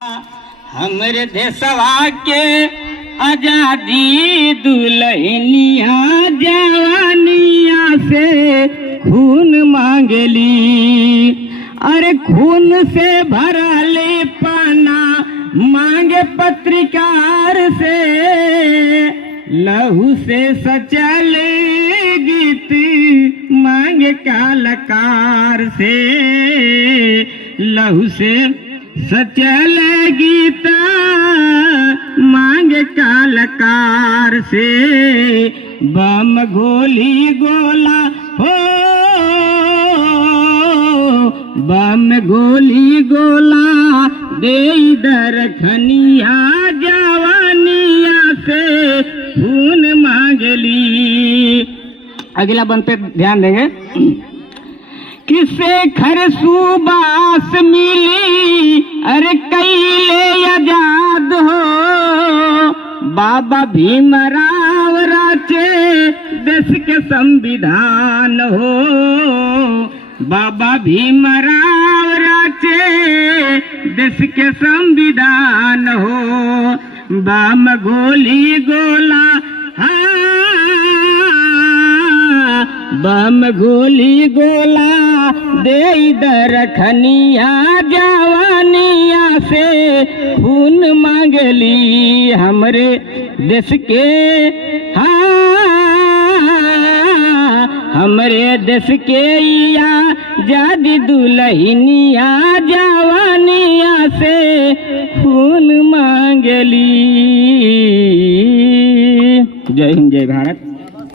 हमरे देशवा के आजादी दुल्हनिया जवानिया से खून मांगली। अरे खून से भरले पाना मांगे पत्रिकार से, लहू से सचल गीत मांगे कलाकार से, लहू से सचल गीता मांग कलाकार से। बम गोली गोला हो, बम गोली गोला दे दरखनिया जवानिया से खून मांगली। अगला बंद पे ध्यान देंगे। किसे खर सुबास मिली, अरे कैले आजाद हो, बाबा भीमराव राचे देश के संविधान हो, बाबा भीमराव राचे देश के संविधान हो। बम गोली गोला बम गोली गोला दे दरखनिया जवानिया से खून मांगली। हमरे देश के हमरे देश के आजादी दुल्हनिया जवानिया से खून मांगली। जय हिंद, जय भारत।